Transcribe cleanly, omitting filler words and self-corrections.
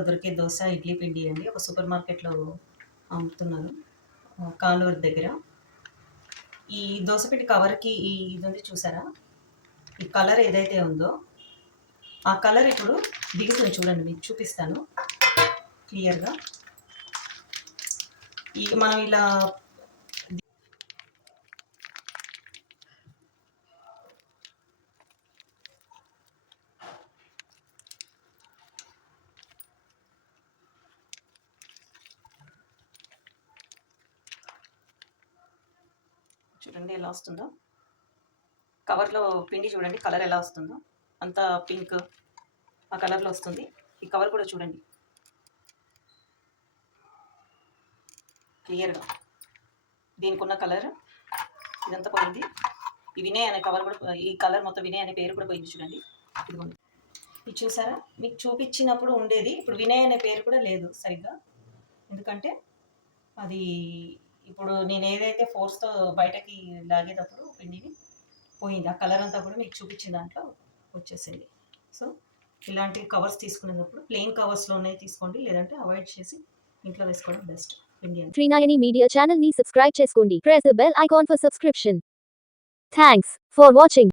దొరికే దోస, ఇడ్లీ పిండి అండి. ఒక సూపర్ మార్కెట్‌లో అమ్ముతున్నారు. కాలూరు దగ్గర. ఈ దోస పిండి కవర్‌కి ఇది ఉంది చూసారా? ఈ కలర్ ఏదైతే ఉందో, ఆ కలర్ ఇప్పుడు దిగుతుంది చూడండి. మీకు చూపిస్తాను క్లియర్‌గా. మనం ఇలా చూడండి ఎలా వస్తుందో. కవర్‌లో పిండి చూడండి కలర్ ఎలా వస్తుందో. అంతా పింక్ ఆ కలర్‌లో వస్తుంది. ఈ కవర్ కూడా చూడండి క్లియర్‌గా. దీనికున్న కలర్ ఇదంతా పోయింది. ఈ వినయ్ అనే కవర్ కూడా, ఈ కలర్ మొత్తం వినయ్ అనే పేరు కూడా పోయింది చూడండి. ఇదిగోండి. ఇది చూసారా? మీకు చూపించినప్పుడు ఉండేది. ఇప్పుడు వినయ్ అనే పేరు కూడా లేదు సరిగ్గా. ఎందుకంటే అది ఇప్పుడు నేను ఏదైతే ఫోర్స్‌తో బయటకి లాగేటప్పుడు పిండిని పోయింది. ఆ కలర్ అంతా కూడా మీకు చూపించిన దాంట్లో వచ్చేసింది. సో ఇలాంటి కవర్స్ తీసుకునేటప్పుడు ప్లెయిన్ కవర్స్‌లోనే తీసుకోండి. లేదంటే అవాయిడ్ చేసి ఇంట్లో వేసుకోవడం best. Indian Trinayani media channel ని సబ్స్క్రైబ్ చేసుకోండి. Press the bell icon for subscription. Thanks for watching.